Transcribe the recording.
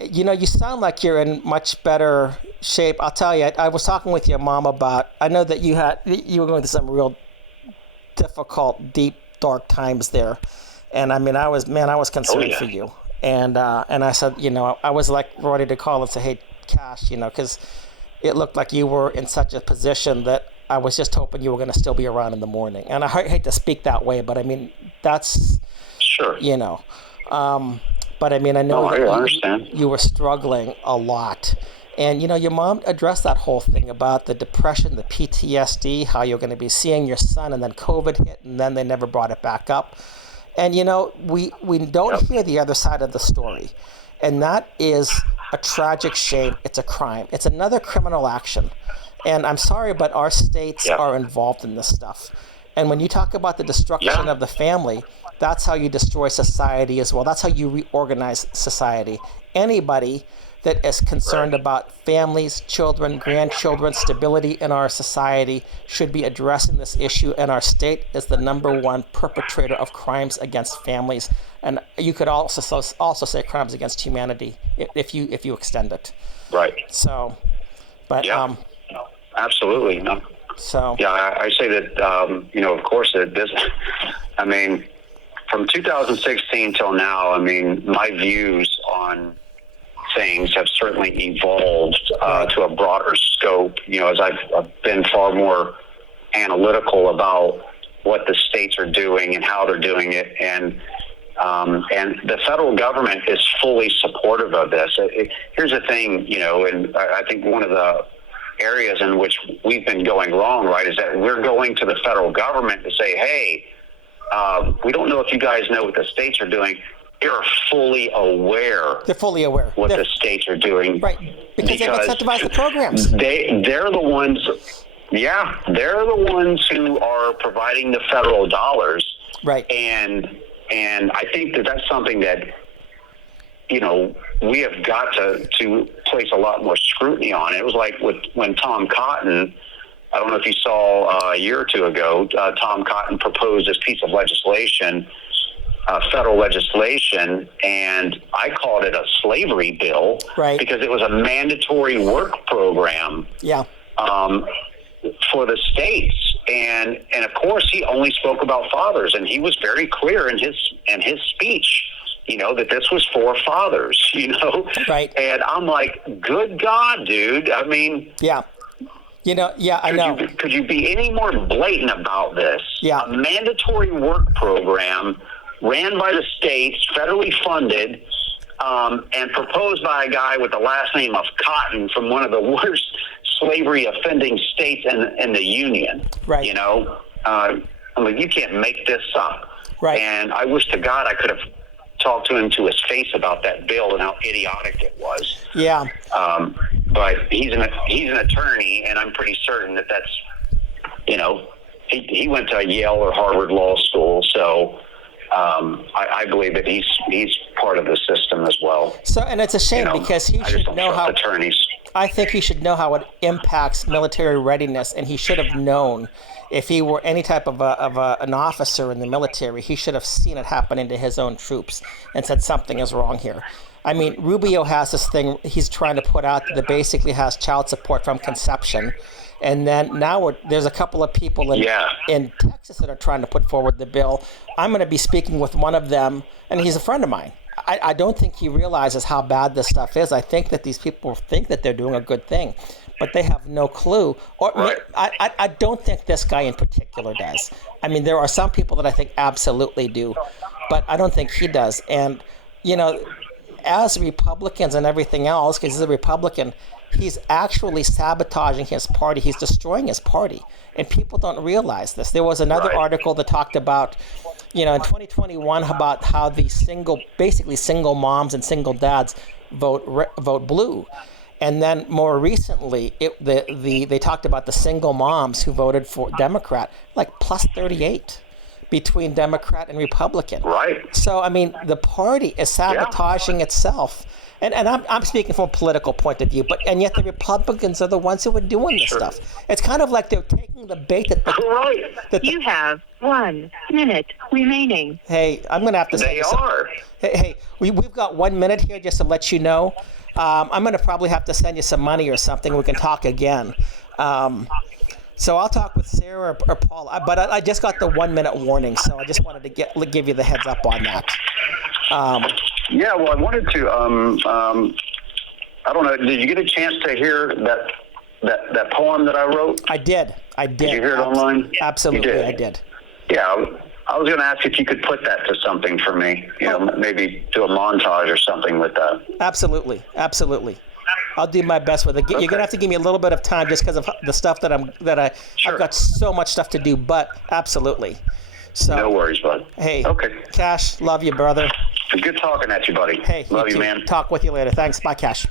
You sound like you're in much better shape. I'll tell you, I was talking with your mom about, I know that you were going through some real difficult, deep, dark times there. And I mean, I was concerned for you. And I said, I was like ready to call and say, hey, Kash, because it looked like you were in such a position that I was just hoping you were going to still be around in the morning. And I hate to speak that way, but I mean, that's, sure. But I mean, I know I understand. You were struggling a lot. And, your mom addressed that whole thing about the depression, the PTSD, how you're going to be seeing your son, and then COVID hit, and then they never brought it back up. And, we don't hear the other side of the story. And that is a tragic shame. It's a crime. It's another criminal action. And I'm sorry, but our states are involved in this stuff. And when you talk about the destruction of the family, that's how you destroy society as well. That's how you reorganize society. Anybody that is concerned about families, children, grandchildren, stability in our society should be addressing this issue. And our state is the number one perpetrator of crimes against families. And you could also say crimes against humanity if you extend it. Right. So, but absolutely. No. So I say that of course that this. I mean, from 2016 till now, I mean, my views on things have certainly evolved to a broader scope. As I've been far more analytical about what the states are doing and how they're doing it, and the federal government is fully supportive of this. Here's the thing, and I think one of the areas in which we've been going wrong, right, is that we're going to the federal government to say, hey, we don't know if you guys know what the states are doing. They're fully aware. They're fully aware. What the states are doing. Right. Because they've incentivized the programs. They're the ones, they're the ones who are providing the federal dollars. Right. And I think that that's something that, we have got to place a lot more scrutiny on. It was like when Tom Cotton, I don't know if you saw a year or two ago, Tom Cotton proposed this piece of legislation, federal legislation, and I called it a slavery bill, right, because it was a mandatory work program for the states. And of course, he only spoke about fathers, and he was very clear in his speech, that this was for fathers, Right. And I'm like, good God, dude. I mean, I know. Could you be any more blatant about this? Yeah. A mandatory work program ran by the states, federally funded, and proposed by a guy with the last name of Cotton from one of the worst slavery offending states in the Union. Right. I'm like, you can't make this up. Right. And I wish to God I could have talked to him to his face about that bill and how idiotic it was. Yeah. But he's an attorney, and I'm pretty certain that's he went to Yale or Harvard Law School, so I believe that he's part of the system as well. So, and it's a shame because he should know how attorneys. I think he should know how it impacts military readiness, and he should have known if he were any type of an officer in the military, he should have seen it happening to his own troops and said something is wrong here. I mean, Rubio has this thing he's trying to put out that basically has child support from conception. And then now there's a couple of people in Texas that are trying to put forward the bill. I'm going to be speaking with one of them, and he's a friend of mine. I don't think he realizes how bad this stuff is. I think that these people think that they're doing a good thing, but they have no clue. Or right. I don't think this guy in particular does. I mean, there are some people that I think absolutely do, but I don't think he does. And, as Republicans and everything else, because he's a Republican, he's actually sabotaging his party. He's destroying his party. And people don't realize this. There was another article that talked about, in 2021, about how the single moms and single dads vote blue. And then more recently, they talked about the single moms who voted for Democrat, like plus 38 between Democrat and Republican. Right. So, I mean, the party is sabotaging itself. And I'm speaking from a political point of view, and yet the Republicans are the ones who are doing this stuff. It's kind of like they're taking the bait that you have 1 minute remaining. Hey, I'm going to have to say Hey, we've got 1 minute here just to let you know. I'm going to probably have to send you some money or something. We can talk again. So I'll talk with Sarah or Paul. But I just got the 1 minute warning, so I just wanted to give you the heads up on that. Yeah, well, I wanted to. I don't know. Did you get a chance to hear that poem that I wrote? I did. Did you hear it online? Absolutely, I did. Yeah, I was going to ask if you could put that to something for me. Maybe do a montage or something with that. Absolutely. I'll do my best with it. You're going to have to give me a little bit of time just because of the stuff I've got so much stuff to do, but absolutely. So, no worries, bud. Hey, okay. Kash, love you, brother. Good talking at you, buddy. Hey, love you, man. Talk with you later. Thanks. Bye, Kash.